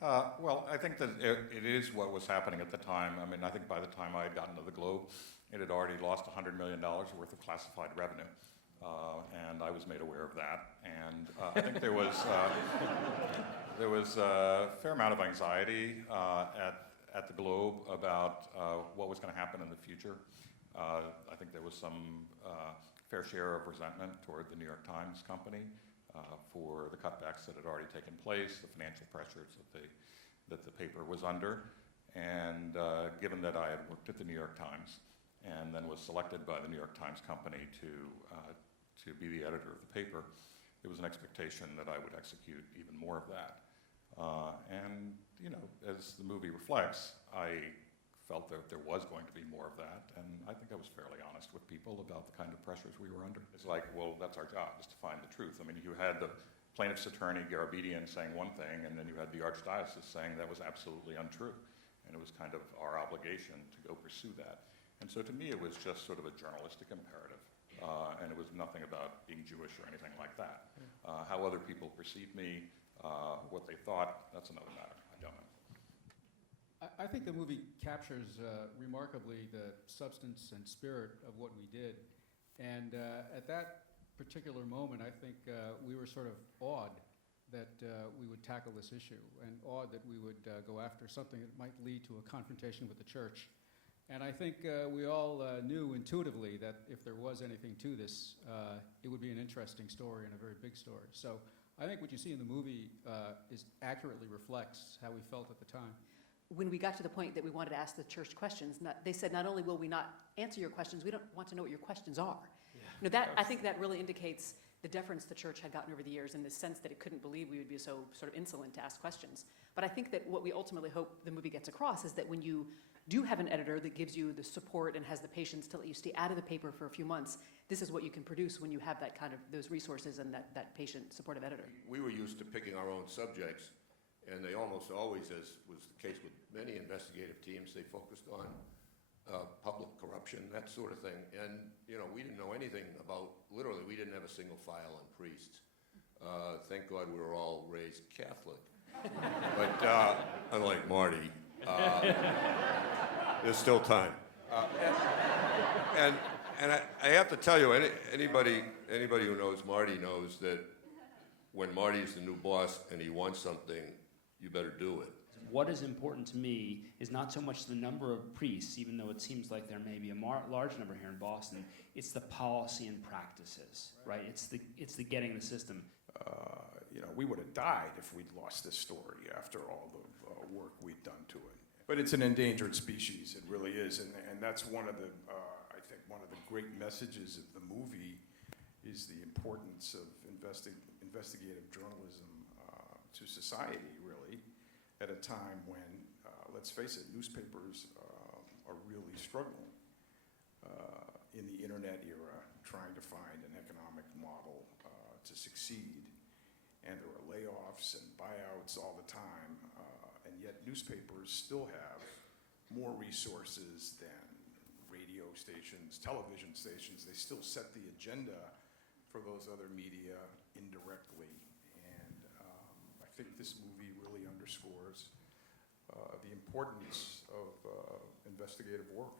Well, I think that it is what was happening at the time. I mean, I think by the time I had gotten to the Globe, it had already lost $100 million worth of classified revenue. And I was made aware of that. And I think there was a fair amount of anxiety at the Globe about what was going to happen in the future. I think there was some fair share of resentment toward the New York Times company for the cutbacks that had already taken place, the financial pressures that the paper was under. And given that I had worked at the New York Times and then was selected by the New York Times company to be the editor of the paper, there was an expectation that I would execute even more of that. And, you know, as the movie reflects, I felt that there was going to be more of that, and I think I was fairly honest with people about the kind of pressures we were under. It's like, well, that's our job, is to find the truth. I mean, you had the plaintiff's attorney, Garabedian, saying one thing, and then you had the archdiocese saying that was absolutely untrue, and it was kind of our obligation to go pursue that. And so to me, it was just sort of a journalistic imperative, and it was nothing about being Jewish or anything like that. How other people perceived me, what they thought, that's another matter. I don't know. I think the movie captures remarkably the substance and spirit of what we did. And at that particular moment, I think we were sort of awed that we would tackle this issue and awed that we would go after something that might lead to a confrontation with the church. And I think we all knew intuitively that if there was anything to this, it would be an interesting story and a very big story. So I think what you see in the movie accurately reflects how we felt at the time. When we got to the point that we wanted to ask the church questions, they said, not only will we not answer your questions, we don't want to know what your questions are. Yeah. You know, I think that really indicates the deference the church had gotten over the years in the sense that it couldn't believe we would be so sort of insolent to ask questions. But I think that what we ultimately hope the movie gets across is that when you do have an editor that gives you the support and has the patience to let you stay out of the paper for a few months, this is what you can produce when you have that kind of those resources and that patient, supportive editor. We were used to picking our own subjects, and they almost always, as was the case with many investigative teams, they focused on public corruption, that sort of thing. And, you know, we didn't know anything about, literally, we didn't have a single file on priests. Thank God we were all raised Catholic. But unlike Marty, there's still time. And I have to tell you, anybody who knows Marty knows that when Marty's the new boss and he wants something, you better do it. What is important to me is not so much the number of priests, even though it seems like there may be a large number here in Boston. It's the policy and practices, right? It's the getting the system. You know, we would have died if we'd lost this story after all the work we'd done to it. But it's an endangered species, it really is, and that's one of the, I think, one of the great messages of the movie is the importance of investigative journalism to society, really, at a time when, let's face it, newspapers are really struggling in the internet era, trying to find an economic model to succeed. And there are layoffs and buyouts all the time, and yet newspapers still have more resources than radio stations, television stations. They still set the agenda for those other media indirectly. And I think this movie really underscores the importance of investigative work.